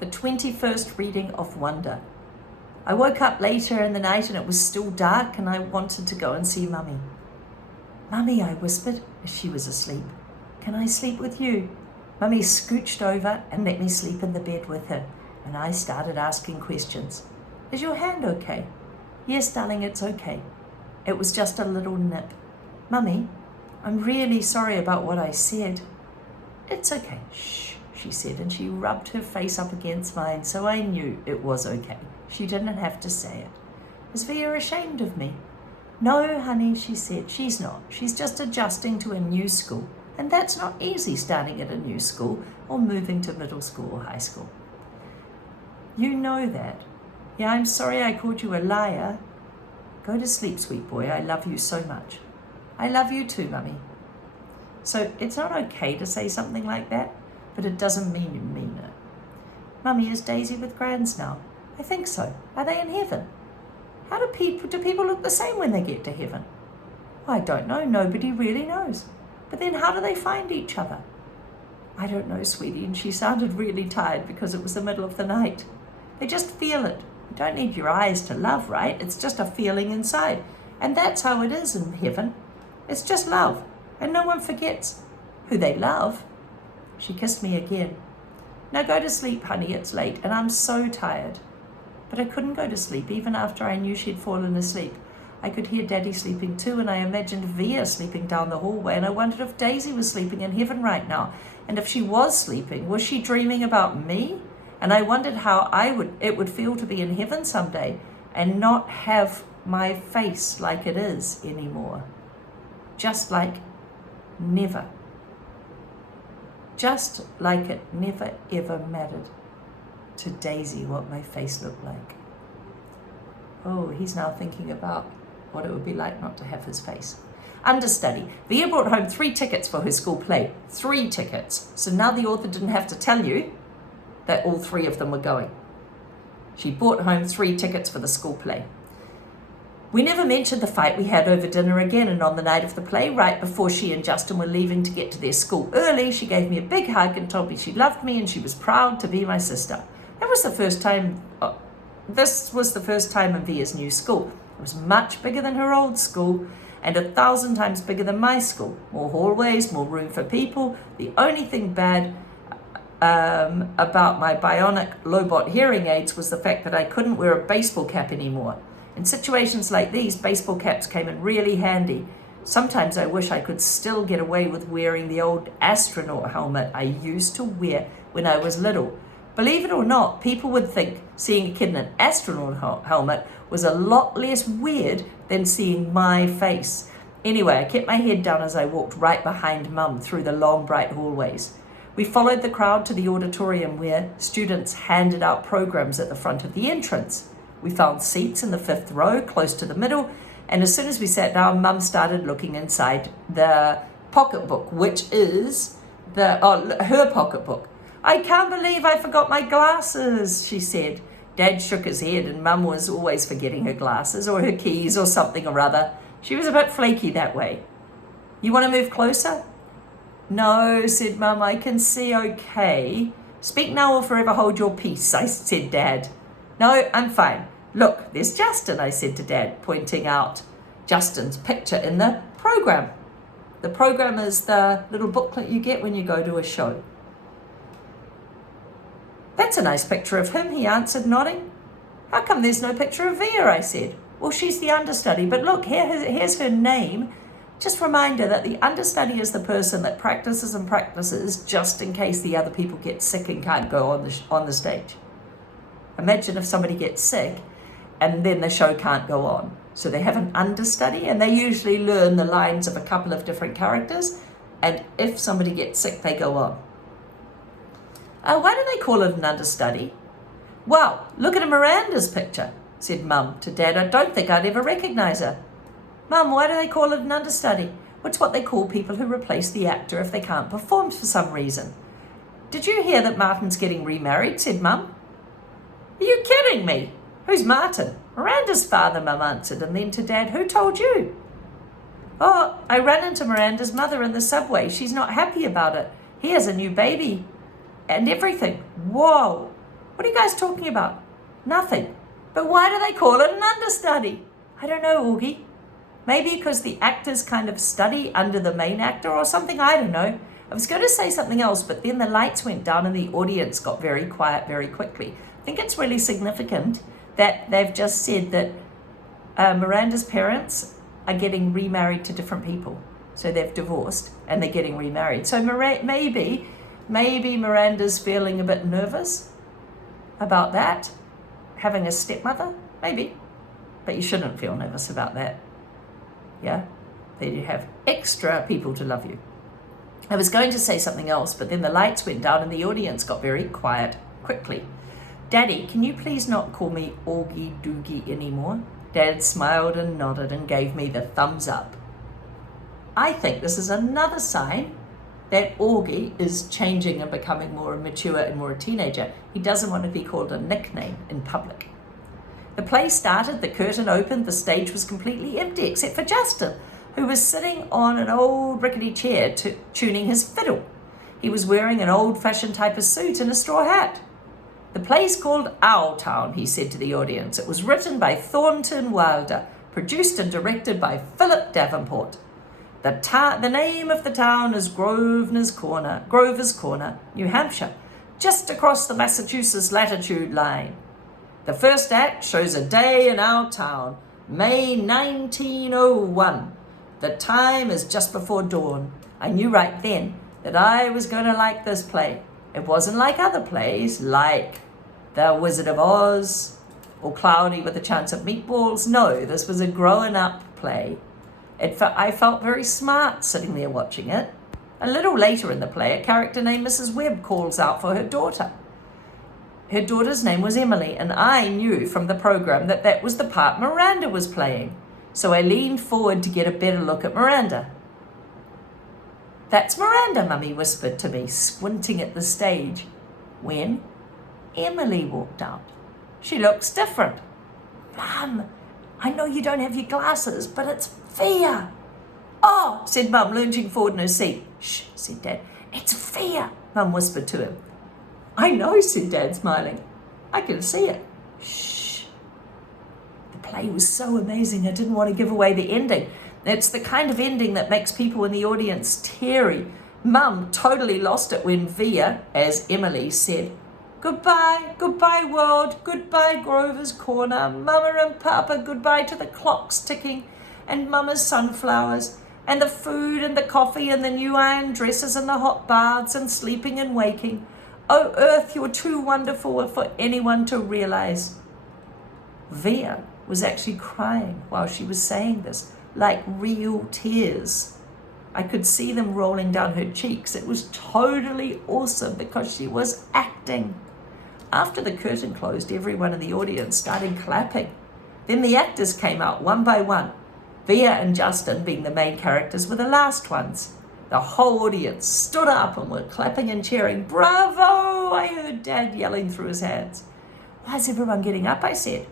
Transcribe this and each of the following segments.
the 21st reading of Wonder. I woke up later in the night and it was still dark and I wanted to go and see Mummy. Mummy, I whispered as she was asleep. Can I sleep with you? Mummy scooched over and let me sleep in the bed with her, and I started asking questions. Is your hand okay? Yes, darling, it's okay. It was just a little nip. Mummy, I'm really sorry about what I said. It's okay, shh, she said, and she rubbed her face up against mine, so I knew it was okay. She didn't have to say it. Is Via ashamed of me? No, honey, she said, she's not. She's just adjusting to a new school. And that's not easy, starting at a new school or moving to middle school or high school. You know that. Yeah, I'm sorry I called you a liar. Go to sleep, sweet boy. I love you so much. I love you too, Mummy. So it's not okay to say something like that, but it doesn't mean you mean it. Mummy, is Daisy with Grands now? I think so. Are they in heaven? How do people look the same when they get to heaven? I don't know. Nobody really knows. But then how do they find each other? I don't know, sweetie, and she sounded really tired because it was the middle of the night. They just feel it. You don't need your eyes to love, right? It's just a feeling inside. And that's how it is in heaven. It's just love. And no one forgets who they love. She kissed me again. Now go to sleep, honey, it's late, and I'm so tired. But I couldn't go to sleep even after I knew she'd fallen asleep. I could hear Daddy sleeping too, and I imagined Via sleeping down the hallway, and I wondered if Daisy was sleeping in heaven right now. And if she was sleeping, was she dreaming about me? And I wondered how it would feel to be in heaven someday and not have my face like it is anymore. Just like never. Just like it never ever mattered to Daisy what my face looked like. Oh, he's now thinking about what it would be like not to have his face. Understudy. Via brought home 3 tickets for her school play. 3 tickets. So now the author didn't have to tell you that all 3 of them were going. She brought home 3 tickets for the school play. We never mentioned the fight we had over dinner again, and on the night of the play, right before she and Justin were leaving to get to their school early, she gave me a big hug and told me she loved me and she was proud to be my sister. That was the first time, this was the first time in Via's new school. It was much bigger than her old school and 1,000 times bigger than my school. More hallways, more room for people. The only thing bad about my bionic Lobot hearing aids was the fact that I couldn't wear a baseball cap anymore. In situations like these, baseball caps came in really handy. Sometimes I wish I could still get away with wearing the old astronaut helmet I used to wear when I was little. Believe it or not, people would think seeing a kid in an astronaut helmet was a lot less weird than seeing my face. Anyway, I kept my head down as I walked right behind Mum through the long, bright hallways. We followed the crowd to the auditorium where students handed out programs at the front of the entrance. We found seats in the 5th row, close to the middle, and as soon as we sat down, Mum started looking inside the pocketbook, which is her pocketbook. I can't believe I forgot my glasses, she said. Dad shook his head, and Mum was always forgetting her glasses or her keys or something or other. She was a bit flaky that way. You want to move closer? No, said Mum, I can see okay. Speak now or forever hold your peace, said Dad. No, I'm fine. Look, there's Justin, I said to Dad, pointing out Justin's picture in the program. The program is the little booklet you get when you go to a show. That's a nice picture of him, he answered, nodding. How come there's no picture of Via, I said. Well, she's the understudy, but look, here's her name. Just a reminder that the understudy is the person that practices and practices just in case the other people get sick and can't go on the stage. Imagine if somebody gets sick and then the show can't go on. So they have an understudy and they usually learn the lines of a couple of different characters. And if somebody gets sick, they go on. Why do they call it an understudy? Well, look at Miranda's picture, said Mum to Dad. I don't think I'd ever recognize her. Mum, why do they call it an understudy? It's what they call people who replace the actor if they can't perform for some reason. Did you hear that Martin's getting remarried, said Mum. Are you kidding me? Who's Martin? Miranda's father, Mum answered, and then to Dad, who told you? Oh, I ran into Miranda's mother in the subway. She's not happy about it. He has a new baby and everything. Whoa. What are you guys talking about? Nothing. But why do they call it an understudy? I don't know, Augie. Maybe because the actors kind of study under the main actor or something, I don't know. I was going to say something else, but then the lights went down and the audience got very quiet very quickly. I think it's really significant that they've just said that Miranda's parents are getting remarried to different people. So they've divorced and they're getting remarried. So maybe Miranda's feeling a bit nervous about that, having a stepmother, maybe. But you shouldn't feel nervous about that. Yeah? That you have extra people to love you. I was going to say something else, but then the lights went down and the audience got very quiet quickly. Daddy, can you please not call me Augie Doogie anymore? Dad smiled and nodded and gave me the thumbs up. I think this is another sign that Augie is changing and becoming more mature and more a teenager. He doesn't want to be called a nickname in public. The play started, the curtain opened, the stage was completely empty except for Justin, who was sitting on an old rickety chair tuning his fiddle. He was wearing an old-fashioned type of suit and a straw hat. The play's called Owltown, he said to the audience. It was written by Thornton Wilder, produced and directed by Philip Davenport. The name of the town is Grover's Corner, New Hampshire, just across the Massachusetts latitude line. The first act shows a day in our town, May 1901. The time is just before dawn. I knew right then that I was going to like this play. It wasn't like other plays, like The Wizard of Oz or Cloudy with a Chance of Meatballs. No, this was a grown-up play. I felt very smart sitting there watching it. A little later in the play, a character named Mrs. Webb calls out for her daughter. Her daughter's name was Emily, and I knew from the program that that was the part Miranda was playing. So I leaned forward to get a better look at Miranda. That's Miranda, Mummy whispered to me, squinting at the stage, when Emily walked out. She looks different. Mum, I know you don't have your glasses, but it's Via. Oh, said Mum, lunging forward in her seat. Shh, said Dad. It's Via, Mum whispered to him. I know, said Dad, smiling. I can see it. Shh. The play was so amazing, I didn't want to give away the ending. It's the kind of ending that makes people in the audience teary. Mum totally lost it when Via, as Emily, said, Goodbye, goodbye world, goodbye Grover's Corner, Mama and Papa, goodbye to the clocks ticking, and Mama's sunflowers, and the food and the coffee and the new iron dresses and the hot baths and sleeping and waking. Oh, Earth, you're too wonderful for anyone to realize. Via was actually crying while she was saying this, like real tears. I could see them rolling down her cheeks. It was totally awesome because she was acting. After the curtain closed, everyone in the audience started clapping. Then the actors came out one by one. Via and Justin, being the main characters, were the last ones. The whole audience stood up and were clapping and cheering. Bravo! I heard Dad yelling through his hands. Why is everyone getting up? I said.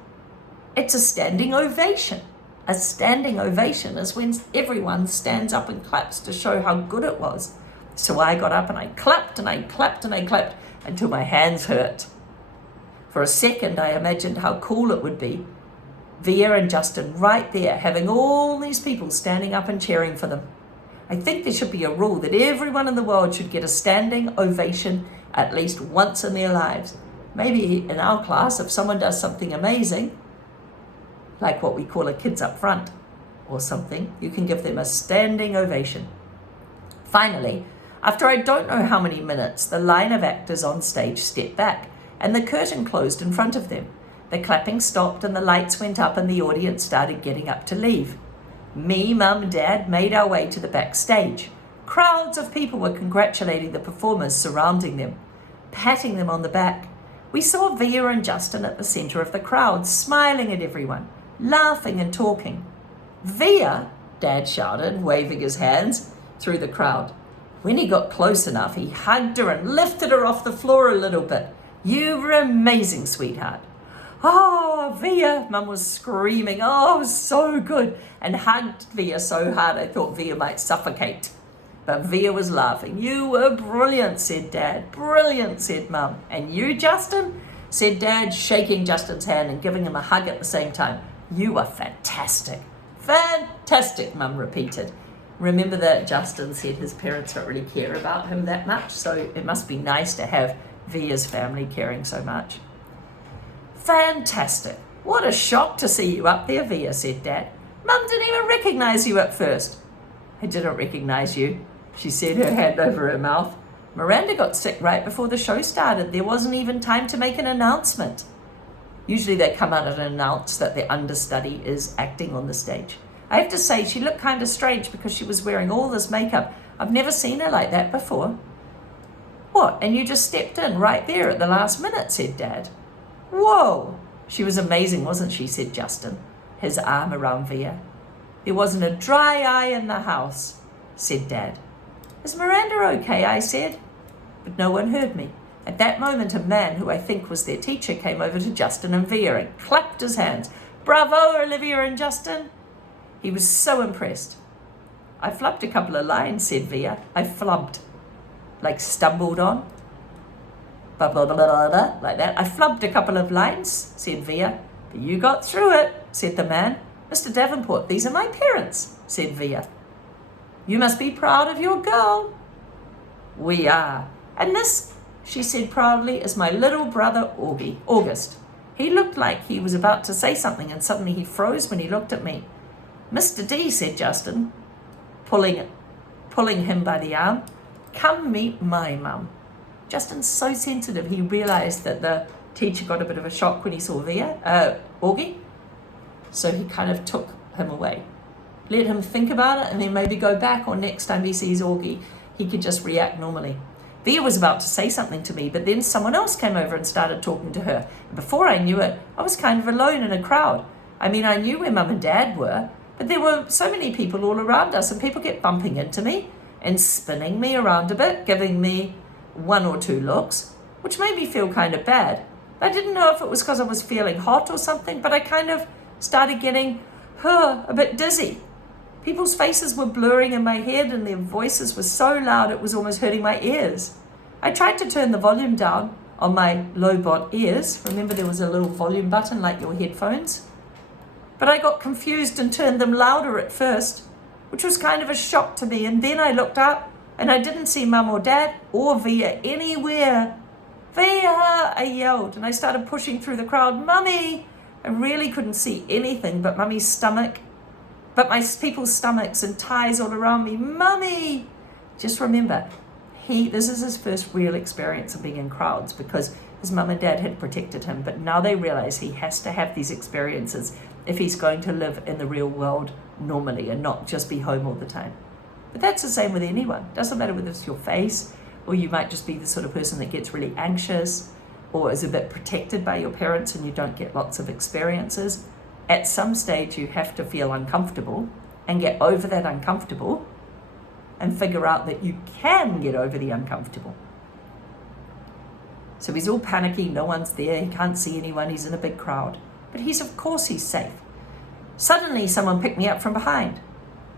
It's a standing ovation. A standing ovation is when everyone stands up and claps to show how good it was. So I got up and I clapped and I clapped and I clapped until my hands hurt. For a second, I imagined how cool it would be. Via and Justin right there, having all these people standing up and cheering for them. I think there should be a rule that everyone in the world should get a standing ovation at least once in their lives. Maybe in our class, if someone does something amazing, like what we call a kids up front or something, you can give them a standing ovation. Finally, after I don't know how many minutes, the line of actors on stage stepped back and the curtain closed in front of them. The clapping stopped and the lights went up and the audience started getting up to leave. Me, Mum, Dad made our way to the backstage. Crowds of people were congratulating the performers surrounding them, patting them on the back. We saw Via and Justin at the center of the crowd, smiling at everyone, laughing and talking. Via, Dad shouted, waving his hands through the crowd. When he got close enough, he hugged her and lifted her off the floor a little bit. You were amazing, sweetheart. Oh, Via, Mum was screaming, oh, so good, and hugged Via so hard I thought Via might suffocate. But Via was laughing. You were brilliant, said Dad. Brilliant, said Mum. And you, Justin? said Dad, shaking Justin's hand and giving him a hug at the same time. You are fantastic. Fantastic, Mum repeated. Remember that Justin said his parents don't really care about him that much, so it must be nice to have Via's family caring so much. Fantastic. What a shock to see you up there, Via, said Dad. Mum didn't even recognise you at first. I didn't recognise you, she said, her hand over her mouth. Miranda got sick right before the show started. There wasn't even time to make an announcement. Usually they come out and announce that the understudy is acting on the stage. I have to say, she looked kind of strange because she was wearing all this makeup. I've never seen her like that before. What, and you just stepped in right there at the last minute, said Dad. Whoa! She was amazing, wasn't she, said Justin, his arm around Via. There wasn't a dry eye in the house, said Dad. Is Miranda okay? I said. But no one heard me. At that moment, a man who I think was their teacher came over to Justin and Via and clapped his hands. Bravo, Olivia and Justin! He was so impressed. I flubbed a couple of lines, said Via. I flubbed. Like stumbled on? Blah, blah, blah, blah, blah, like that. I flubbed a couple of lines, said Via. But you got through it, said the man. Mr. Davenport, these are my parents, said Via. You must be proud of your girl. We are. And this, she said proudly, is my little brother August. He looked like he was about to say something and suddenly he froze when he looked at me. Mr. D, said Justin, pulling him by the arm, come meet my mum. Justin's so sensitive, he realised that the teacher got a bit of a shock when he saw Augie. So he kind of took him away. Let him think about it and then maybe go back, or next time he sees Augie, he could just react normally. Via was about to say something to me, but then someone else came over and started talking to her. And before I knew it, I was kind of alone in a crowd. I mean, I knew where Mum and Dad were, but there were so many people all around us, and people kept bumping into me and spinning me around a bit, giving me one or two looks, which made me feel kind of bad. I didn't know if it was because I was feeling hot or something, but I kind of started getting a bit dizzy. People's faces were blurring in my head and their voices were so loud it was almost hurting my ears. I tried to turn the volume down on my low-bot ears. Remember there was a little volume button like your headphones? But I got confused and turned them louder at first, which was kind of a shock to me. And then I looked up and I didn't see Mum or Dad or Via anywhere. Via, I yelled, and I started pushing through the crowd. Mummy! I really couldn't see anything but Mummy's stomach, but my people's stomachs and ties all around me. Mummy! Just remember, this is his first real experience of being in crowds because his mum and dad had protected him, but now they realize he has to have these experiences if he's going to live in the real world normally and not just be home all the time. But that's the same with anyone. Doesn't matter whether it's your face, or you might just be the sort of person that gets really anxious or is a bit protected by your parents and you don't get lots of experiences. At some stage you have to feel uncomfortable and get over that uncomfortable and figure out that you can get over the uncomfortable. So he's all panicky, no one's there, he can't see anyone, he's in a big crowd. But of course he's safe. Suddenly someone picked me up from behind.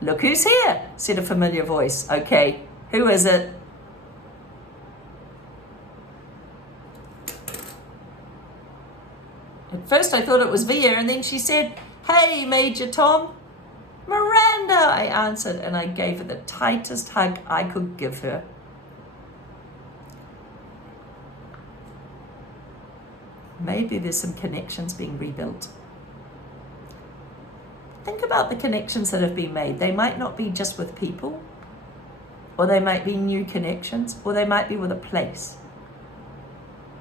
Look who's here, said a familiar voice. Okay, who is it? At first I thought it was Via, and then she said, Hey, Major Tom. Miranda, I answered, and I gave her the tightest hug I could give her. Maybe there's some connections being rebuilt. Think about the connections that have been made. They might not be just with people, or they might be new connections, or they might be with a place.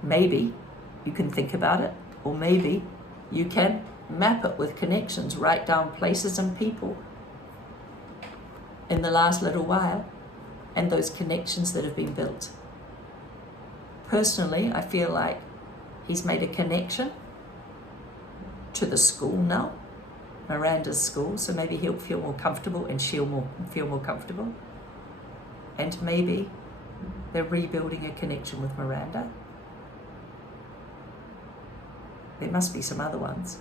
Maybe you can think about it, or maybe you can map it with connections, write down places and people in the last little while, and those connections that have been built. Personally, I feel like he's made a connection to the school now, Miranda's school, so maybe he'll feel more comfortable and she'll feel more comfortable. And maybe they're rebuilding a connection with Miranda. There must be some other ones.